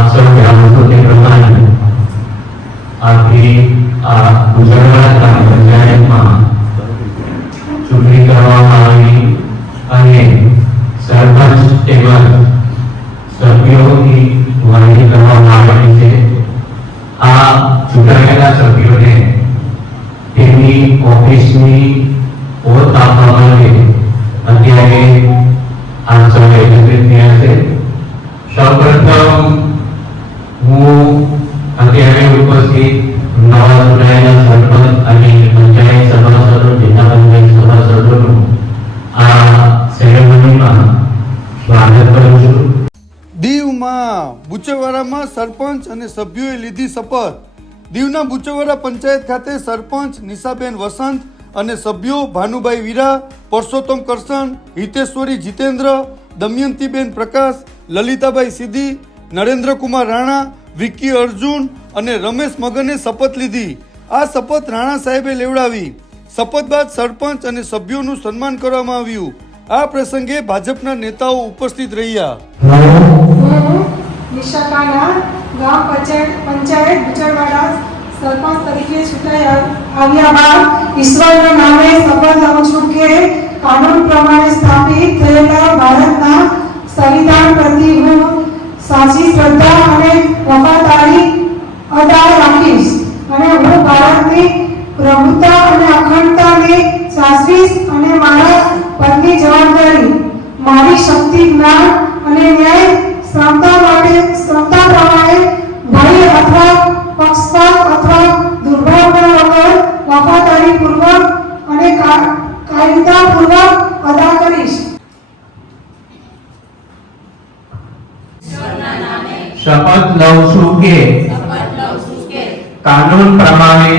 છો તે પ્રમાણે આથી આ ગુજરાતના પંચાયતમાં ચૂંટણી કરવામાં આવી અને સરપંચ તેમજ સભ્યોની વરણી કરવામાં આવી છે. આ ચૂંટાયેલા સભ્યોને તેમની ઓફિસની ઓળખ આપવા દીવમાં બુચેવાડામાં સરપંચ અને સભ્યોએ લીધી શપથ. દીવના બુચેવાડા પંચાયત ખાતે સરપંચ નિશાબેન વસંત અને સભ્યો ભાનુભાઈ વીરા, પરસોત્તમ કરસન હિતેશ્વરી જીતેન્દ્ર, દમયંતીબેન પ્રકાશ લલિતાબાઈ સિદ્ધિ, નરેન્દ્રકુમાર રાણા, વિક્કી અર્જુન અને રમેશ મગને શપથ લીધી. આ શપથ રાણા સાહેબે લેવડાવી. શપથ બાદ સરપંચ અને સભ્યોનું સન્માન કરવામાં આવ્યું. આ પ્રસંગે ભાજપના નેતાઓ ઉપસ્થિત રહ્યા. નિશાકાના ગામ પંચાયત પંચાયત બુચરવાડા સરપંચ તરીકે ચૂંટાઈ આવ્યા બાદ ઈશ્વરના નામે શપથ લઉં છું કે કાનૂન પ્રમાણે સ્થાપિત થયેલા ભારતના સંવિધાન પ્રતિ હું સાચી શ્રદ્ધા અને વફાદારી અદા રાખીશ અને હું ભારતની પ્રભુતા અને અખંડતાને સાચવીશ અને શપથ લઉં છું કે કાનૂન પ્રમાણે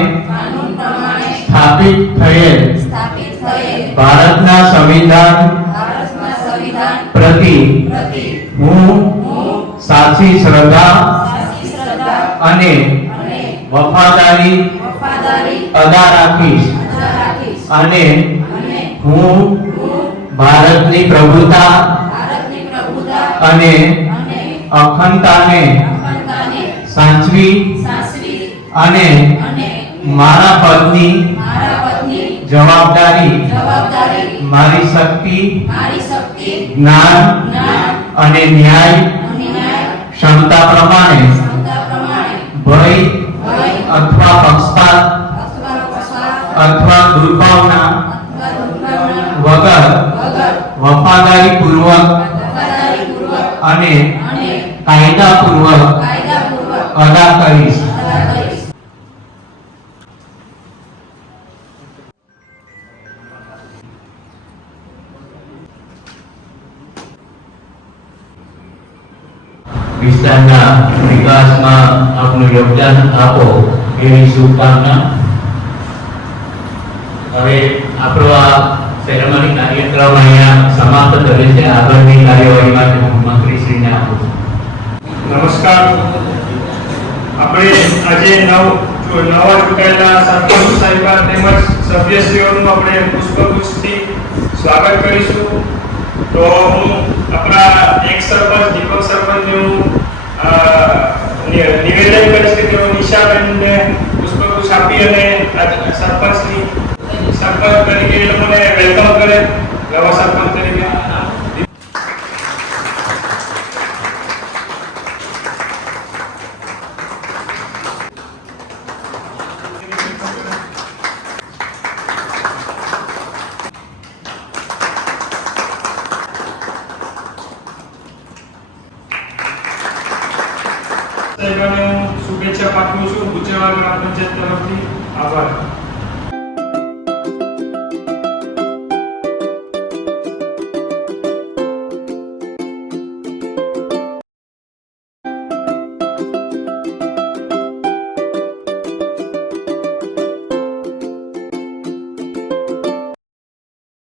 સ્થાપિત થયેલ સ્થાપિત થયેલ ભારતના સંવિધાન ભારતના સંવિધાન પ્રતિ પ્રતિ હું હું સાચી શ્રદ્ધા સાચી શ્રદ્ધા અને અને વફાદારી વફાદારી અદા રાખીશ અદા રાખીશ અને અને હું હું ભારતની પ્રભુતા ભારતની પ્રભુતા અને અને અખંડતાને સાચવી અને મારા પદની જવાબદારી મારી શક્તિ જ્ઞાન અને ન્યાય ક્ષમતા પ્રમાણે ભય અથવા પક્ષપાત અથવા દુર્ભાવના વગર વફાદારી અને અને કાયદાપૂર્વક અદા કરીશ. વિસ્તારના વિકાસમાં આપનું યોગદાન આપો એવી શુભકામના. હવે આપણો આ સેરેમની કાર્યક્રમ અહીંયા સમાપ્ત કરે છે. આગળની કાર્યવાહી માટે હું મંત્રીશ્રીને આપું છું નમસ્કાર આપણે આજે નવ નવા ચૂંટાયેલા સરપંચ સાહેબા તેમજ સભ્યશ્રીઓનું આપણે પુષ્પગુચ્છથી સ્વાગત કરીશું. તો હું આપણા એક સરપંચ, દીપક સરપંચને હું નિવેદન કરીશ કે તેઓ નિશાબેનને પુષ્પગુચ્છ આપી અને સરપંચની સરપંચ તરીકે એ લોકોને વેલકમ કરે, નવા સરપંચ સાહેબને હું શુભેચ્છા પાઠવું છું. ગુજરાત ગ્રામ પંચાયત તરફથી આભાર.